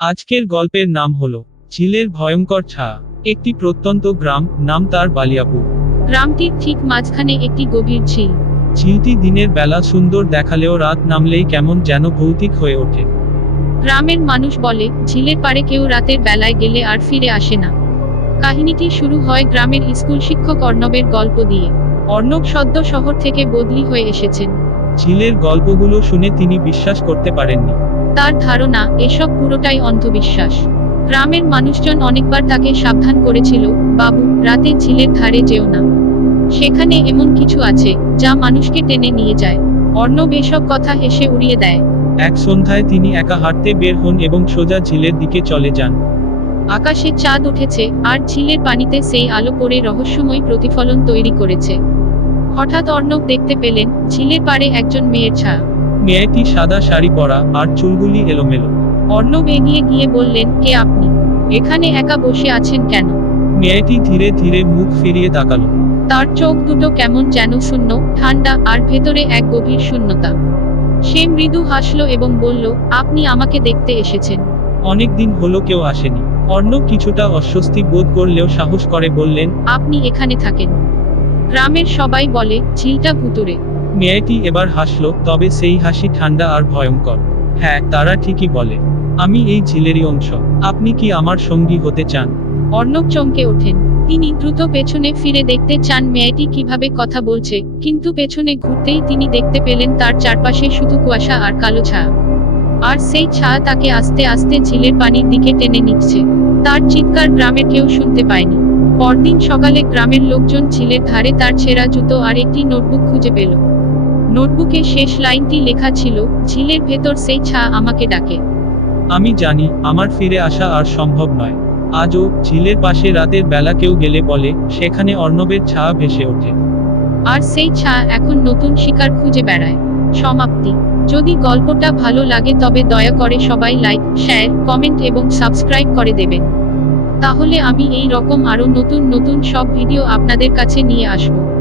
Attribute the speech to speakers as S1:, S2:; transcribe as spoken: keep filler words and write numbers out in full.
S1: আজকের গল্পের নাম হলো ঝিলের ভয়ঙ্কর ছায়া। একটি প্রত্যন্ত গ্রাম, নাম তার বালিয়াপুর।
S2: গ্রামটির ঠিক মাঝখানে একটি গভীর ঝিল।
S1: ঝিলটি দিনের বেলা সুন্দর দেখালেও রাত নামলেই কেমন যেন ভৌতিক হয়ে ওঠে।
S2: গ্রামের মানুষ বলে, ঝিলের পাড়ে কেউ রাতের বেলায় গেলে আর ফিরে আসে না। কাহিনীটি শুরু হয় গ্রামের স্কুল শিক্ষক অর্ণবের গল্প দিয়ে। অর্ণব সদ্য শহর থেকে বদলি হয়ে এসেছেন।
S1: ঝিলের গল্পগুলো শুনে তিনি বিশ্বাস করতে পারেননি।
S2: তার ধারণা, এসব পুরোটাই অন্ধবিশ্বাস। গ্রামের মানুষজন অনেকবার তাকে সাবধান করেছিল, বাবু, রাতে ঝিলের ধারে যেও না। সেখানে এমন কিছু আছে যা মানুষকে টেনে নিয়ে যায়। অর্ণব এসব কথা হেসে উড়িয়ে দেয়।
S1: এক সন্ধ্যায় তিনি একা হাঁটতে বের হন এবং সোজা ঝিলের দিকে চলে যান।
S2: আকাশে চাঁদ উঠেছে, আর ঝিলের পানিতে সেই আলো পড়ে রহস্যময় প্রতিফলন তৈরি করেছে। হঠাৎ অর্ণব দেখতে পেলেন, ঝিলের পাড়ে একজন মেয়ের ছায়া।
S1: মেয়েটি সাদা শাড়ি পরা, আর চুলগুলি এলোমেলো।
S2: অর্ণব এগিয়ে গিয়ে বললেন, কে আপনি? এখানে একা বসে আছেন কেন?
S1: মেয়েটি ধীরে ধীরে মুখ ফিরিয়ে তাকালো।
S2: তার চোখ দুটো কেমন যেন শূন্য, ঠান্ডা, আর ভেতরে এক গভীর শূন্যতা। সে মৃদু হাসলো এবং বলল, আপনি আমাকে দেখতে এসেছেন?
S1: অনেকদিন হলো কেউ আসেনি। অর্ণব কিছুটা অস্বস্তি বোধ করলেও সাহস করে বললেন,
S2: আপনি এখানে থাকেন? গ্রামের সবাই বলে, ঝিলটা ভুতুড়ে।
S1: মেয়েটি এবার হাসলো, তবে সেই হাসি ঠান্ডা আর ভয়ঙ্কর। হ্যাঁ, তারা ঠিকই বলে। আমি এই ঝিলেরই অংশ। আপনি কি আমার সঙ্গী হতে চান?
S2: অর্ণব চমকে ওঠেন। তিনি দ্রুত পেছনে ফিরে দেখতে চান মেয়েটি কিভাবে কথা বলছে, কিন্তু পেছনে ঘুরতেই তিনি দেখতে পেলেন তার চারপাশে শুধু কুয়াশা আর কালো ছায়া। আর সেই ছায়া তাকে আস্তে আস্তে ঝিলের পানির দিকে টেনে নিচ্ছে। তার চিৎকার গ্রামের কেউ শুনতে পায়নি। পরদিন সকালে গ্রামের লোকজন ঝিলের ধারে তার ছেঁড়া জুতো আর একটি নোটবুক খুঁজে পেল। নোটবুকে শেষ লাইনটি লেখা ছিল, ঝিলের ভেতর সেই ছায়া আমাকে ডাকে।
S1: আমি জানি আমার ফিরে আসা আর সম্ভব নয়। আজও ঝিলের পাশে রাতের বেলা কেউ গেলে বলে, সেখানে অর্ণবের ছায়া ভেসে ওঠে।
S2: আর সেই ছায়া এখন নতুন শিকার খুঁজে বেড়ায়। সমাপ্তি। যদি গল্পটা ভালো লাগে তবে দয়া করে সবাই লাইক, শেয়ার, কমেন্ট এবং সাবস্ক্রাইব করে দেবেন। তাহলে আমি এই রকম আরো নতুন নতুন সব ভিডিও আপনাদের কাছে নিয়ে আসব।